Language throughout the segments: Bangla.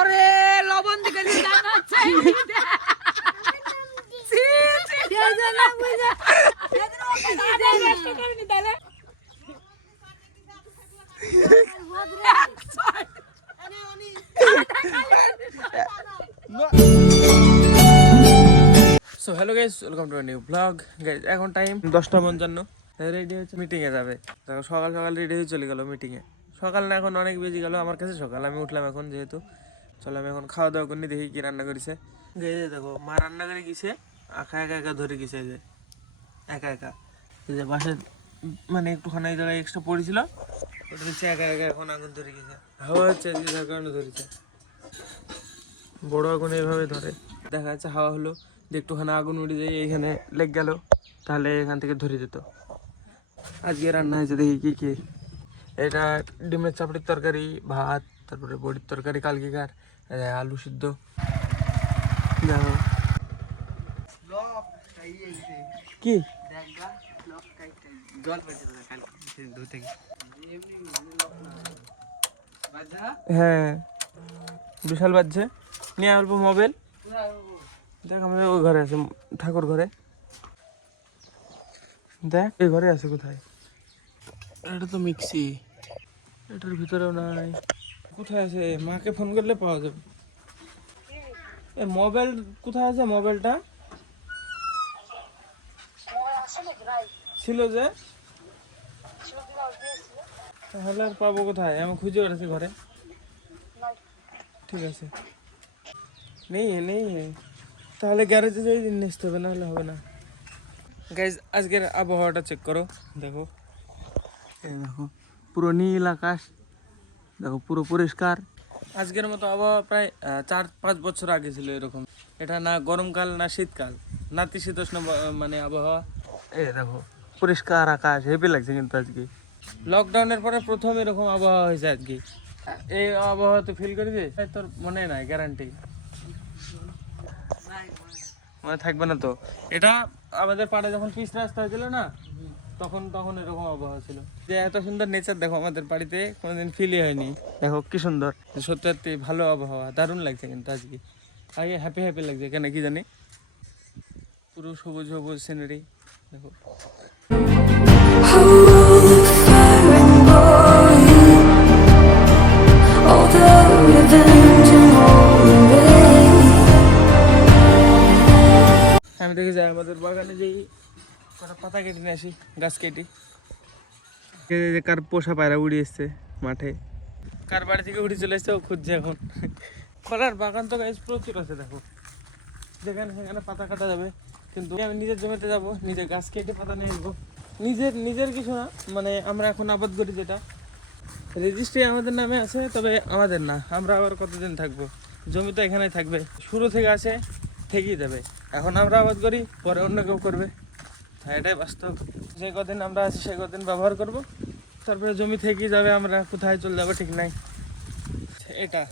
ওরে লবণ দিকে জানাচ্ছে so hello guys, welcome to new blog. Guys এখন টাইম 10:55, রেডি হচ্ছে মিটিংয়ে যাবে। দেখো সকাল সকাল রেডি হয়ে চলে গেল মিটিংয়ে। সকাল না, এখন অনেক বেজে গেল, আমার কাছে সকাল। আমি উঠলাম এখন, যেহেতু চলো আমি এখন খাওয়া দাওয়া করি, দেখি কি রান্না করেছে। গাইস দেখো মা রান্না করে গেছে, একা একা ধরে গেছে, যে একা একা এই যে বাসে মানে একটুখানি এই জায়গায় এক্সট্রা পড়েছিল, ওটা হচ্ছে একা একা এখন আগুন ধরে গেছে। হাওয়া হচ্ছে যার কারণে ধরেছে, বড় আগুন এইভাবে ধরে। দেখা যাচ্ছে হাওয়া হলো যে একটুখানি আগুন উঠে যায়, এইখানে লেগ গেল, তাহলে এখান থেকে ধরে যেত। আজকে রান্না হয়েছে দেখি কি কি। এটা ডিমের চাপড়ির তরকারি, ভাত, তারপরে বড়ির তরকারি কালকেকার, আলু সিদ্ধ। দেখো কি হ্যাঁ বিশাল বাজছে। নিয়ে অল্প মোবাইল দেখ, আমাদের ওই ঘরে আছে, ঠাকুর ঘরে। দেখ এই ঘরে আছে কোথায়। এটা তো মিক্সি, এটার ভিতরেও নাই। কোথায় আছে? মাকে ফোন করলে পাওয়া যাবে। এই মোবাইল কোথায় আছে? মোবাইলটা ছিল যে, তাহলে আর পাবো কোথায়? আমি খুঁজে বেড়াচ্ছি ঘরে। ঠিক আছে, নেই নেই, তাহলে গ্যারেজে যাই নিয়ে আসতে হবে, নাহলে হবে না। গাইজ আজকের আবহাওয়াটা চেক করো, দেখো এই দেখো পুরো নীল আকাশ, দেখো পুরো পরিষ্কার। আজকের মতো আবহাওয়া প্রায় 4-5 বছর আগে ছিল এরকম। এটা না গরমকাল না শীতকাল, নাতিশীতোষ্ণ মানে আবহাওয়া। এই দেখো পরিষ্কার আকাশ, হেভি লাগছে কিন্তু আজকে। লকডাউনের পরে প্রথম এরকম আবহাওয়া হয়েছে আজকে। এই আবহাওয়া তো ফিল করেছি, তোর মনে নাই গ্যারান্টি মনে থাকবে না তো। এটা আমাদের পাড়ে যখন পিচ রাস্তা হয়েছিল না, তখন তখন এরকম আবহাওয়া ছিল। যে এত সুন্দর নেচার দেখো আমাদের বাড়িতে কোনোদিন ফিলই হয়নি। দেখো কি সুন্দর, সত্যি সত্যি ভালো আবহাওয়া, দারুণ লাগছে কিন্তু আজকে। আগে হ্যাপি হ্যাপি লাগছে, কেন কি জানি। পুরো সবুজ সবুজ সিনারি দেখো। আমি দেখে যাই আমাদের বাগানে, যেই কটা পাতা কেটে নিয়ে আসি, গাছ কেটে। কার পোষা পায়রা উড়ে এসছে মাঠে, কার বাড়ি থেকে উড়ে চলে এসছে, ও খুঁজছে এখন। কলার বাগান তো গাছ প্রচুর আছে, দেখো যেখানে সেখানে পাতা কাটা যাবে। কিন্তু আমি নিজের জমিতে যাব, নিজের গাছ কেটে পাতা নিয়ে আসবো। নিজের কিছু না, মানে আমরা এখন আবাদ করি, যেটা রেজিস্ট্রি আমাদের নামে আছে, তবে আমাদের না। আমরা আবার কতদিন থাকবো? জমি তো এখানেই থাকবে, শুরু থেকে আছে, থেকেই যাবে। এখন আমরা আবাদ করি, পরে অন্য কেউ করবে। হ্যাঁ এটাই বাস্তব। যে কদিন আমরা আছি সে কদিন ব্যবহার করব, তারপরে জমি থেকেই যাবে, আমরা কোথায় চলে যাবো ঠিক নাই। এটা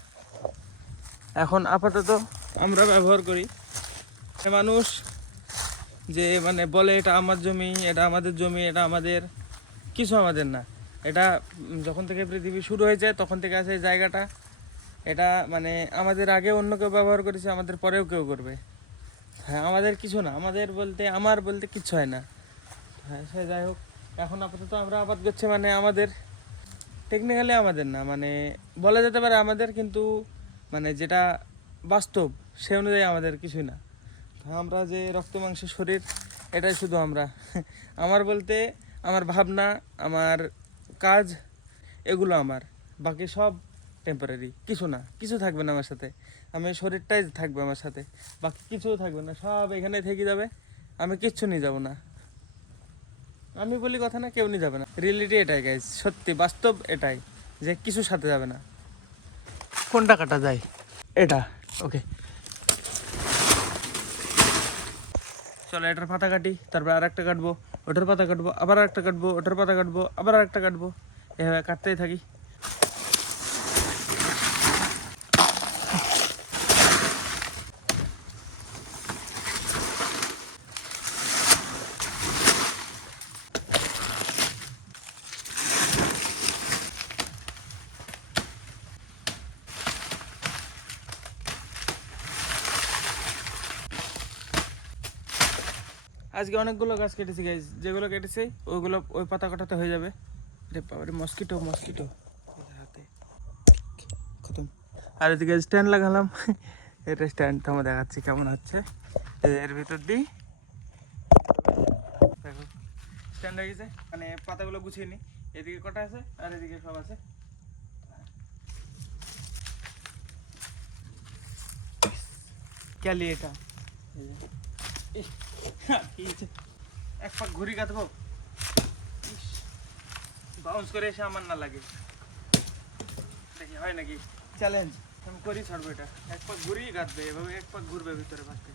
এখন আপাতত আমরা ব্যবহার করি। মানুষ যে মানে বলে এটা আমার জমি, এটা আমাদের জমি, এটা আমাদের, কিছু আমাদের না। এটা যখন থেকে পৃথিবী শুরু হয়েছে তখন থেকে আছে এই জায়গাটা। এটা মানে আমাদের আগে অন্য কেউ ব্যবহার করেছে, আমাদের পরেও কেউ করবে। হ্যাঁ আমাদের কিছু না, আমাদের বলতে আমার বলতে কিচ্ছু হয় না। হ্যাঁ সে যাই হোক, এখন আপাতত আমরা আবাদ করছি, মানে আমাদের টেকনিক্যালি আমাদের না, মানে বলা যেতে পারে আমাদের, কিন্তু মানে যেটা বাস্তব সে অনুযায়ী আমাদের কিছুই না। আমরা যে রক্ত মাংসের শরীর, এটাই শুধু আমরা। আমার বলতে আমার ভাবনা, আমার কাজ, এগুলো আমার, বাকি সব টেম্পোরারি। কিছু না, কিছু থাকবে না আমার সাথে। আমি শরীরটাই থাকবে আমার সাথে, বাকি কিছুও থাকবে না, সব এখানে থেকে যাবে। আমি কিচ্ছু নিয়ে যাব না। আমি বলি কথা না, কেউ নিয়ে যাবে না। রিয়েলিটি এটাই গাইজ, সত্যি বাস্তব এটাই, যে কিছু সাথে যাবে না। কোনটা কাটা যায়? এটা ওকে, চলো এটার পাতা কাটি, তারপর আর একটা কাটবো, ওটার পাতা কাটবো, আবার একটা কাটবো, ওটার পাতা কাটবো, আবার একটা কাটবো, এভাবে কাটতেই থাকি। আজকে অনেকগুলো গাছ কেটেছি গাইজ, যেগুলো কেটেছি ওইগুলো ওই পাতা কাটাতে হয়ে যাবে। রে বাবারে মস্কিটো মস্কিটো হাতে খতম। আর এদিকে স্ট্যান্ড লাগালাম, এটা স্ট্যান্ড তোমার দেখাচ্ছি কেমন হচ্ছে। এর ভিতর দিই দেখো স্ট্যান্ড হয়ে গেছে, মানে পাতাগুলো গুছিয়ে নিই। এদিকে কটা আছে আর এদিকে সব আছে। ক্যালি এটা এক পাক ঘুরি কাটবো, বাউন্স করে এসে আমার না লাগে, দেখি হয় নাকি। চ্যালেঞ্জ আমি করি, ছাড়বো এটা। এক পাক ঘুরি কাটবে এভাবে, এক পাক ঘুরবে ভিতরে ভাবতে।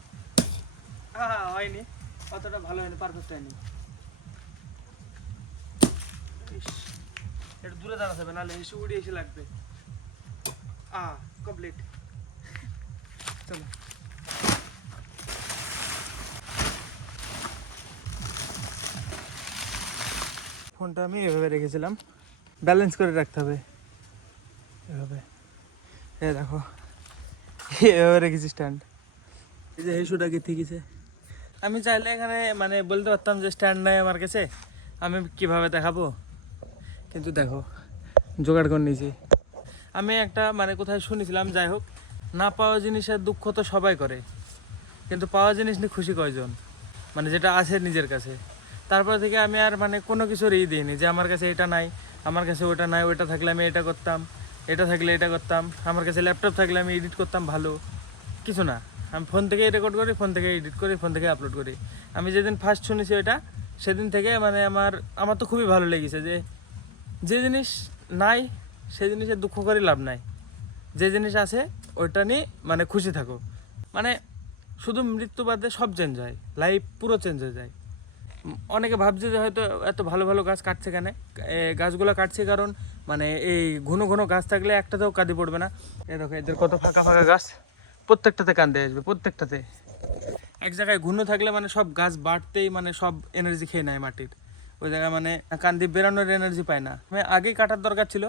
হ্যাঁ হয়নি, অতটা ভালো হয়নি, পারফেক্ট হয়নি। একটু দূরে দাঁড়াতে হবে, নাহলে এসে উড়ে এসে লাগবে। কমপ্লিট, চলো। ফোনটা আমি এভাবে রেখেছিলাম, ব্যালেন্স করে রাখতে হবে এভাবে। দেখো এভাবে রেখেছি স্ট্যান্ড। এই যে হেসুটা গেথে গেছে। আমি চাইলে এখানে মানে বলতে পারতাম যে স্ট্যান্ড নাই আমার কাছে, আমি কিভাবে দেখাবো, কিন্তু দেখো জোগাড় করে নিয়েছি। আমি একটা মানে কোথায় শুনেছিলাম, যাই হোক, না পাওয়া জিনিসের দুঃখ তো সবাই করে, কিন্তু পাওয়া জিনিস নিয়ে খুশি কয়জন, মানে যেটা আছে নিজের কাছে। তারপর থেকে আমি আর মানে কোনো কিছুর দিইনি যে আমার কাছে এটা নাই, আমার কাছে ওটা নাই, ওটা থাকলে আমি এটা করতাম, এটা থাকলে এটা করতাম, আমার কাছে ল্যাপটপ থাকলে আমি এডিট করতাম ভালো। কিছু না, আমি ফোন থেকেই রেকর্ড করি, ফোন থেকে এডিট করি, ফোন থেকে আপলোড করি। আমি যেদিন ফার্স্ট শুনেছি ওইটা, সেদিন থেকে মানে আমার তো খুবই ভালো লেগেছে যে জিনিস নাই সেই জিনিসের দুঃখ করে লাভ নাই, যে জিনিস আছে ওইটা নিয়ে মানে খুশি থাকো। মানে শুধু মৃত্যু বাদে সব চেঞ্জ হয়, লাইফ পুরো চেঞ্জ হয়ে যায়। অনেকে ভাবছে যে হয়তো এত ভালো ভালো গাছ কাটছে কেন, গাছগুলো কাটছে কারণ মানে এই ঘন ঘন গাছ থাকলে একটাতেও কাঁদি পড়বে না। এই দেখো এদের কত ফাঁকা ফাঁকা গাছ, প্রত্যেকটাতে কান্দে আসবে, প্রত্যেকটাতে। এক জায়গায় ঘন থাকলে মানে সব গাছ বাড়তেই মানে সব এনার্জি খেয়ে নেয় মাটির, ওই জায়গায় মানে কান্দি বেরানোর এনার্জি পায় না। মানে আগেই কাটার দরকার ছিল,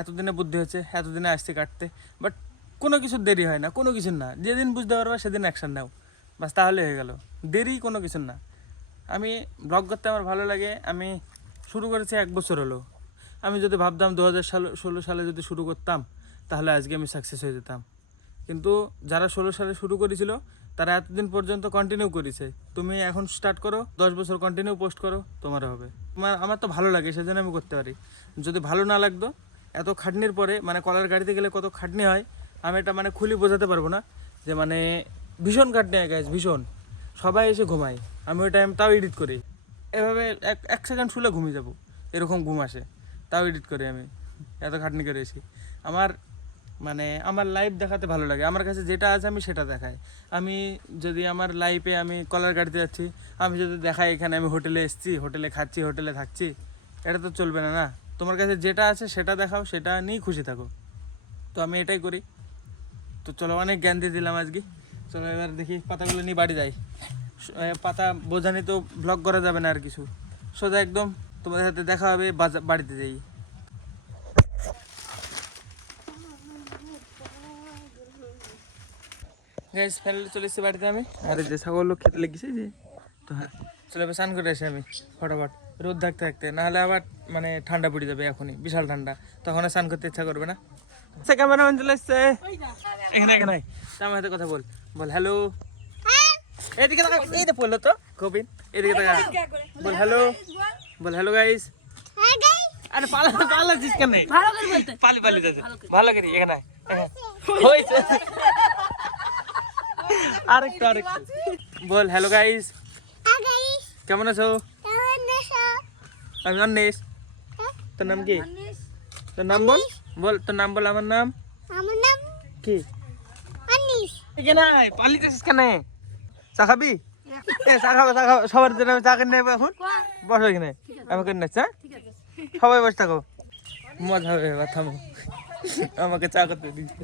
এতদিনে বুদ্ধি হচ্ছে, এতদিনে আসছে কাটতে, বাট কোনো কিছুর দেরি হয় না, কোনো কিছুর না। যেদিন বুঝতে পারবে সেদিন অ্যাকশান নাও, বাস তাহলে হয়ে গেল। দেরি কোনো কিছুর না। আমি ব্লগ করতে আমার ভালো লাগে, আমি শুরু করেছি 1 বছর হলো। আমি যদি ভাবতাম 2016 সালে যদি শুরু করতাম তাহলে আজকে আমি সাকসেস হয়ে যেতাম, কিন্তু যারা 16 সালে শুরু করেছিল তারা এতদিন পর্যন্ত কন্টিনিউ করেছে। তুমি এখন স্টার্ট করো, 10 বছর কন্টিনিউ পোস্ট করো, তোমার হবে। আমার তো ভালো লাগে, সেজন্য আমি করতে পারি। যদি ভালো না লাগতো, এত খাটনির পরে মানে কলার গাড়িতে গেলে কত খাটনি হয়, আমি এটা মানে খুলি বোঝাতে পারবো না। যে মানে ভীষণ খাটনি হয় গাইজ, ভীষণ। সবাই এসে ঘুমায়, আমি ওই টাইম তাও এডিট করি। এভাবে এক সেকেন্ড শুলে ঘুমিয়ে যাবো, এরকম ঘুম আসে, তাও এডিট করি আমি, এত খাটনি করেছি। আমার লাইফ দেখাতে ভালো লাগে, আমার কাছে যেটা আছে আমি সেটা দেখাই। আমি যদি আমার লাইফে আমি কলার গাড়িতে যাচ্ছি, আমি যদি দেখাই এখানে আমি হোটেলে এসেছি, হোটেলে খাচ্ছি, হোটেলে থাকছি, এটা তো চলবে না। না, তোমার কাছে যেটা আছে সেটা দেখাও, সেটা নিয়েই খুশি থাকো। তো আমি এটাই করি। তো চলো, অনেক জ্ঞান দিয়ে দিলাম আজকে। চলো এবার দেখি পাতাগুলো নিয়ে বাড়ি যাই। পাতা বোঝানি তো ব্লগ করা যাবে না আর কিছু, সোজা একদম তোমাদের সাথে দেখা হবে বাড়িতে যাই। গাইস ফাইনালি চলে এসেছি বাড়িতে আমি, আর যে ছাগল খেতে লেগেছে যে, তো হ্যাঁ চলে এবার স্নান করে আসি আমি ফটাফট, রোদ থাকতে থাকতে, নাহলে আবার মানে ঠান্ডা পড়ে যাবে, এখনই বিশাল ঠান্ডা, তখন স্নান করতে ইচ্ছা করবে না। আচ্ছা ক্যামেরাম্যান চলে এসছে, এখানে এখানে আমার হাতে কথা বল, বল হ্যালো। এদিকে তাকা, এই তো বললো তো কবিন, এদিকে তাকা, বল হ্যালো, বল হ্যালো গাইস। আরে পালাচ্ছিস কেন? ভালো করে বলতে, পালি যাচ্ছে, ভালো করে এখানে হয়েছে। আরেকটু বল হ্যালো গাইস, কেমন আছো? আমি অন্বেষ। তোর নাম কি? তোর নাম বল, তোর নাম বল। আমার নাম কি? এখানে পালিতেছিস কেন? চা খাবি? চা খাবো সবার জন্য, আমি চা কিনে নেবো এখন। বসো এখানে, আমি কিনে নিচ্ছি। হ্যাঁ সবাই বসে থাকো, মজা হবে। এবার থামো, আমাকে চা করতে দিচ্ছে।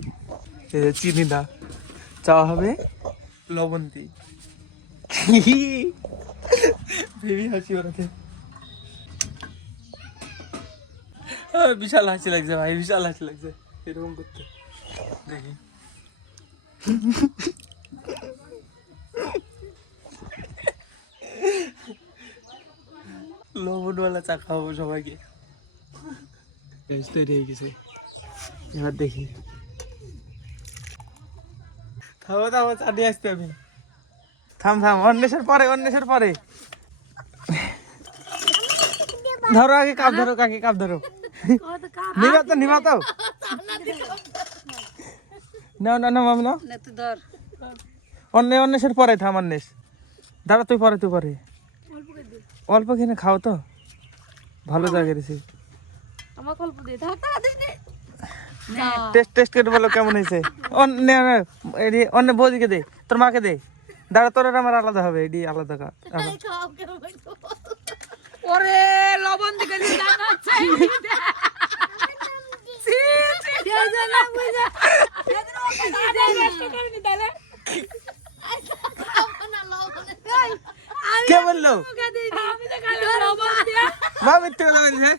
চিনি না, চা হবে লবন্তী। বেবি হাসি ওরাতে, বিশাল হাসি লাগছে ভাই, বিশাল হাসি লাগছে এরকম করতে। দেখি লবণওয়ালা চা খাওয়াবো সবাইকে। তৈরি হয়ে গেছে, এবার দেখি। থামো থামো, চা নিয়ে আসতে আমি। থাম থাম, অন্বেষের পরে, অন্বেষের পরে। ধরো আগে কাপ ধরো, কাকে কাপ ধরো। নিবা তো নাও না না মামি নাও। অন্বেষের পরে থাম, অন্বেষ দাঁড়া, তুই পরে অল্প কিনে খাও তো, ভালো জায়গা দিছি। টেস্ট করে বলো কেমন হয়েছে। অন্য বৌদিকে দে, তোর মাকে দে। দাঁড়া, তোর আর আমার আলাদা হবে, এটি আলাদা খা। ওরে লবণ দিকে কে বললো মা মিথ্যে কথা বলছে?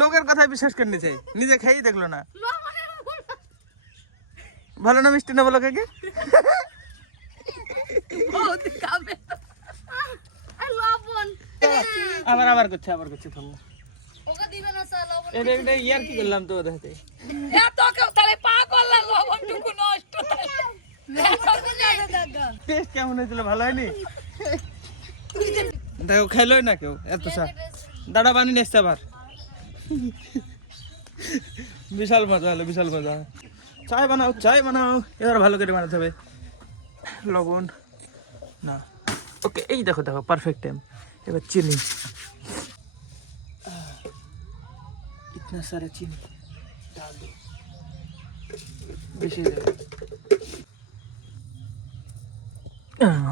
লোকের কথা বিশ্বাস করে নিছে, নিজে খেয়েই দেখলো না। ভালো না মিষ্টি না বলো কাকে? আবার করছে থামো। ইয়ার কি করলাম তো ওদের হাতে। টেস্ট কেমন হয়েছিল, ভালো হয়নি? দেখো খাইলোই না কেউ এত চা। দাঁড়া বানিয়ে এসছে আবার। বিশাল মজা হলো, বিশাল মজা। চায় বানাও, এবার ভালো করে বানাতে হবে। লবণ না, ওকে, এই দেখো পারফেক্ট টাইম। এবার চিনি, ইতনা সারা চিনি ডাল দো, বেশি দেবে।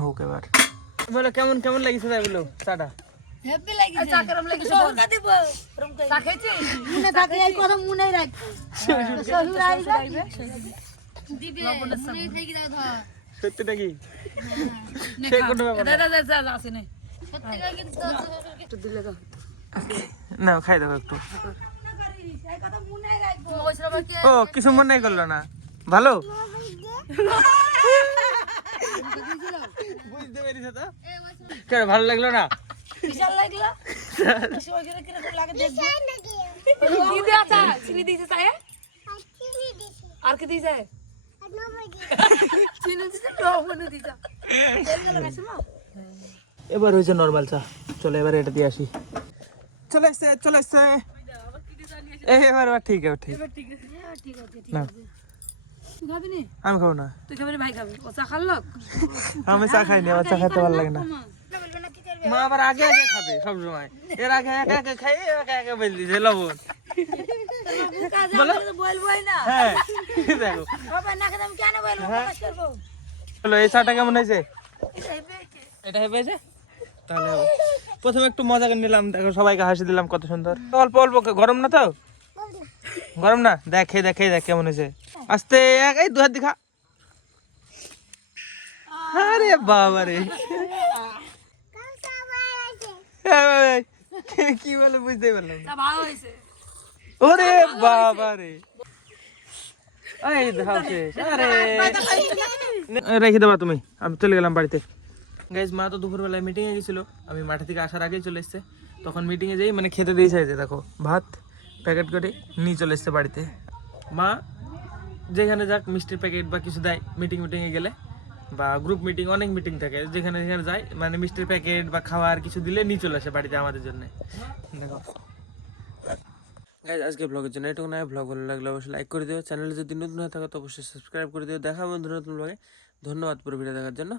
হোক এবার বলো কেমন লাগিছে তাই বলো চাটা। হেভি লাগিছে, চা গরম লাগিছে, বলকা দিব। চা খেয়েছি মনে থাকে, এই কথা মনে রাখবো। শ্বশুর আইবে দিবে, মনে থেকে দাও ধর। সত্যি নাকি? সে কোন ব্যাপার না, দাদা আসে না। সত্যি করে কিন্তু একটু দিলে দাও। না খাই দাও একটু। এই কথা মনে রাখবো। ও কিছু মনে করলো না, ভালো বুঝতে পেরেছ তো? কেন ভালো লাগলো না? বিশাল লাগলো। সবাই করে কিরকম লাগে দেখবো। কি দে আচ্ছা, চিনি দিছে চায়ে? চিনি দিছে। আর কি দিছে? চিনি দিছে, লবণ দিছে। এগুলো লাগাইছ না? এবার হয়েছে নরমাল চা। চলো এবার এটা দিয়ে আসি। চলে এসছে। এবার ঠিক আছে। না তুই খাবি নি? আমি খাবো না। তুই খাবি না, ভাই খাবি। ও চা খাল লোক? আমি চা খাইনি, আমার চা খাইতে ভালো লাগে না। মা আবার আগে খাবে সব সময়, এর আগে একা খাই, একা বল দিছে লবণ। বলবোই না। হ্যাঁ দেখো, বাবা না খেতে আমি কেন বলবো, প্রকাশ করবো। বলো এই চাটা কেমন হয়েছে? এটা হয়েছে তাহলে হবে। প্রথমে একটু মজা করে নিলাম, দেখো সবাইকে হাসি দিলাম, কত সুন্দর। অল্প গরম না তো? গরম না, দেখ কেমন হয়েছে। আস্তে এই দু হাত দেখা। আরে বাবা রে, কি বলে বুঝতেই পারলাম না। ওরে বাবা রে, এই দেখো শেষ। আরে রেখে দেবা তুমি, আমি চলে গেলাম বাড়িতে। গাইজ মা তো দুপুরবেলায় মিটিংয়ে গেছিল, আমি মাঠে থেকে আসার আগেই চলে এসছে। তখন মিটিংয়ে যাই, মানে খেতে দিয়েছে দেখো, ভাত প্যাকেট করে নিয়ে চলে এসছে বাড়িতে। মা যেখানে যাক মিষ্টির প্যাকেট বা কিছু দেয়, মিটিংয়ে গেলে বা গ্রুপ মিটিং, অনেক মিটিং থাকে, যেখানে যায় মানে মিষ্টির প্যাকেট বা খাওয়ার কিছু দিলে নিয়ে চলে আসে বাড়িতে আমাদের জন্য। দেখো গাইজ আজকে ব্লগের জন্য এটুকু নয়। ব্লগ ভালো লাগলে অবশ্যই লাইক করে দিও, চ্যানেলে যদি নতুন হয়ে থাকো তো অবশ্যই সাবস্ক্রাইব করে দিও। দেখা বন্ধু নতুন ব্লগে। ধন্যবাদ পুরো ভিডিও দেখার জন্য।